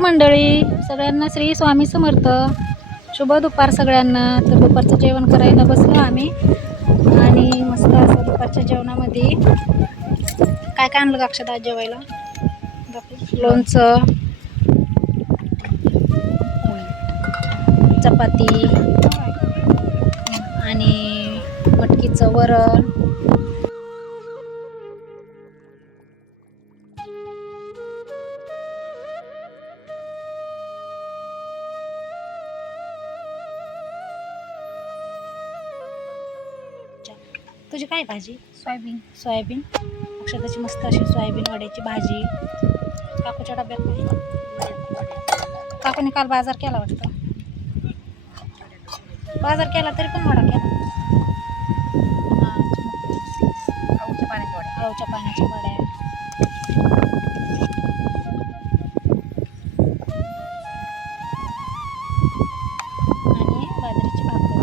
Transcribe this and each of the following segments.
मंडळी सगळ्यांना श्री स्वामी समर्थ. शुभ दुपार सगळ्यांना. तर दुपारचं जेवण करायला बसलो आम्ही आणि मस्त असं दुपारच्या जेवणामध्ये काय काय आणलं अक्षता आज जेवायला? लोणचं, चपाती आणि मटकीचं वरण. तुझी काय भाजी? सोयाबीन. सोयाबीन. अक्षताची मस्त अशी सोयाबीन वड्याची भाजी. काकूच्या डब्यात काय? काकूने काल बाजार केला वाटतं. बाजार केला तरी पण वडा केला. आळूच्या पाण्याच्या वड्या. आणि बाजरीची भाकर.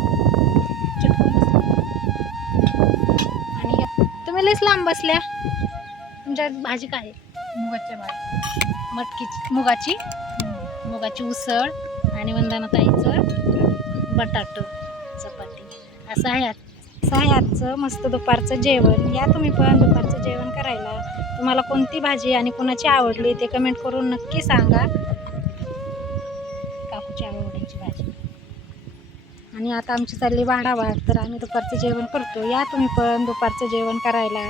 चटकन आणि तुम्ही लईच लांब बसल्या. तुमच्या भाजी काय आहे? मुगाच्या भाजी. मुगाची उसळ आणि वंदना ताईचं बटाटो चपाती. असं आहे आजचं मस्त दुपारचं जेवण. या तुम्ही पण दुपारचं जेवण करायला. तुम्हाला कोणती भाजी आणि कोणाची आवडली ते कमेंट करून नक्की सांगा. काकूची आवडीची भाजी. आणि आता आमची चालली वाढावाढ. तर आम्ही दुपारचं जेवण करतो. या तुम्ही पण दुपारचं जेवण करायला.